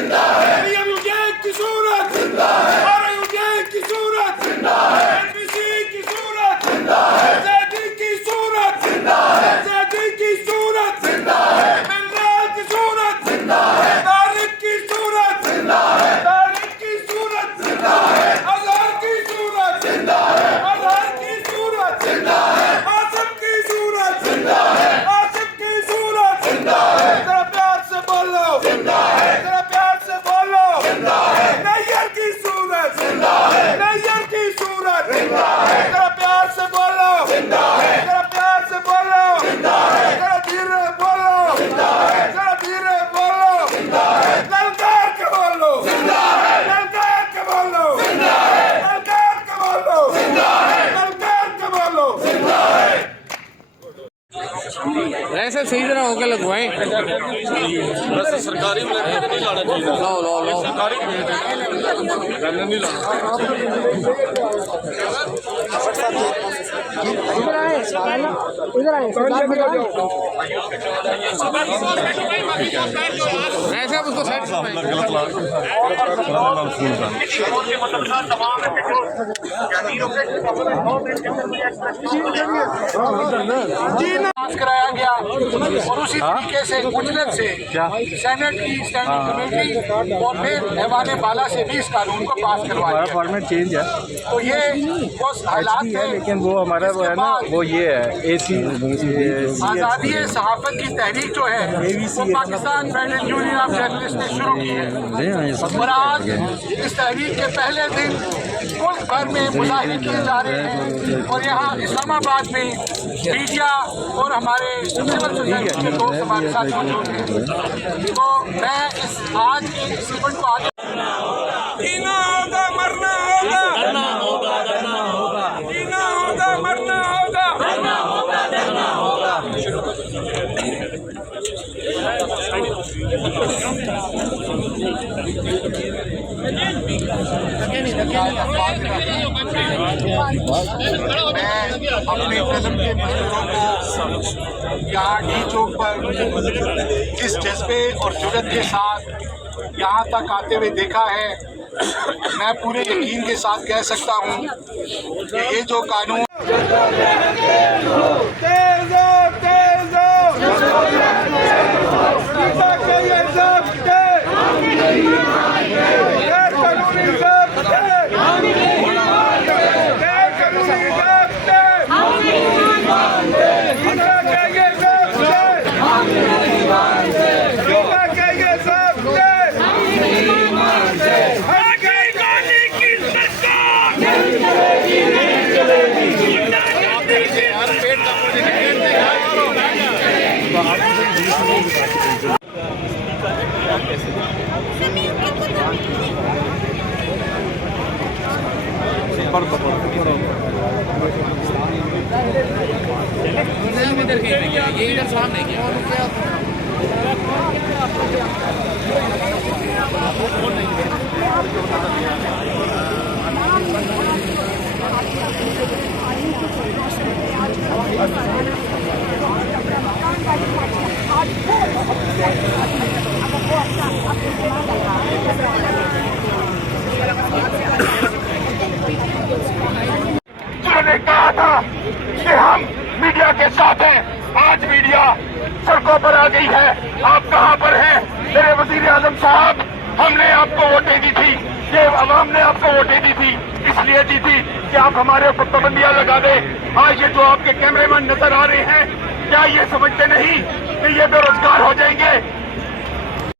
जिंदा है, की सूरत जिंदा है, की सूरत जिंदा है, एनबीसी की सूरत जिंदा है, आजादी की सूरत जिंदा है, आजादी की सूरत जिंदा है, बंगाल की सूरत जिंदा है, तारिक की सूरत जिंदा है, तारिक की सूरत जिंदा है, अजहर की सूरत जिंदा है, अजहर की सूरत जिंदा है, आसिफ की सूरत जिंदा है, आसिफ की सूरत जिंदा है, जरा प्यार से बोलो जिंदा है, जरा प्यार से बोलो जिंदा है, नैयर की सूरत जिंदा है, नैयर की सूरत जिंदा है, जरा प्यार से बोलो जिंदा है, जरा प्यार से बोलो जिंदा है, जरा धीरे बोलो जिंदा है, जरा धीरे बोलो जिंदा है, ललकार के बोलो जिंदा है, ललकार के बोलो जिंदा है, ललकार के बोलो जिंदा है, ललकार के बोलो जिंदा है। ऐसे सही तरह होकर लगवाएं। बस सरकारी ब्लेड नहीं लाना चाहिए। लो सरकारी ब्लेड नहीं लाना। ऐसे आप उसको साइड कराया गया और उसी तरीके से गुजरात से सेनेट की स्टैंडिंग कमेटी और फिर ऐवान बाला से भी इस कानून को पास करवाया। फॉर्मेट चेंज है तो ये वो हालात है, लेकिन वो हमारा वो है ना, वो ये है AC आज़ादी सहाफत की तहरीक जो है वो Pakistan Baden union of journalist ने शुरू की है और आज इस तहरीक के पहले दिन मुल्क भर में मुजाहिरे किए जा रहे हैं और यहाँ इस्लामाबाद में मीडिया और हमारे सिविल सोसाइटी के दोस्त हमारे साथ मौजूद हैं। तो मैं इस आज के इस इवेंट को आगे जीना होगा मरना होगा, करना होगा करना होगा, जीना होगा मरना होगा, करना होगा करना होगा। मैं अपने कदम के मजदूरों को यहाँ डी चौक पर इस जज्बे और जुर्रत के साथ यहाँ तक आते हुए देखा है। मैं पूरे यकीन के साथ कह सकता हूँ कि ये जो कानून ये इधर सामने क्या ने कहा था कि हम मीडिया के साथ हैं, आज मीडिया सड़कों पर आ गई है। आप कहां पर हैं मेरे वजीर आजम साहब? हमने आपको वोटें दी थी, ये अवाम ने आपको वोटें दी थी, इसलिए दी थी कि आप हमारे ऊपर पाबंदियां लगा दें। आज ये जो आपके कैमरेमैन नजर आ रहे हैं, क्या ये समझते नहीं कि ये बेरोजगार हो जाएंगे?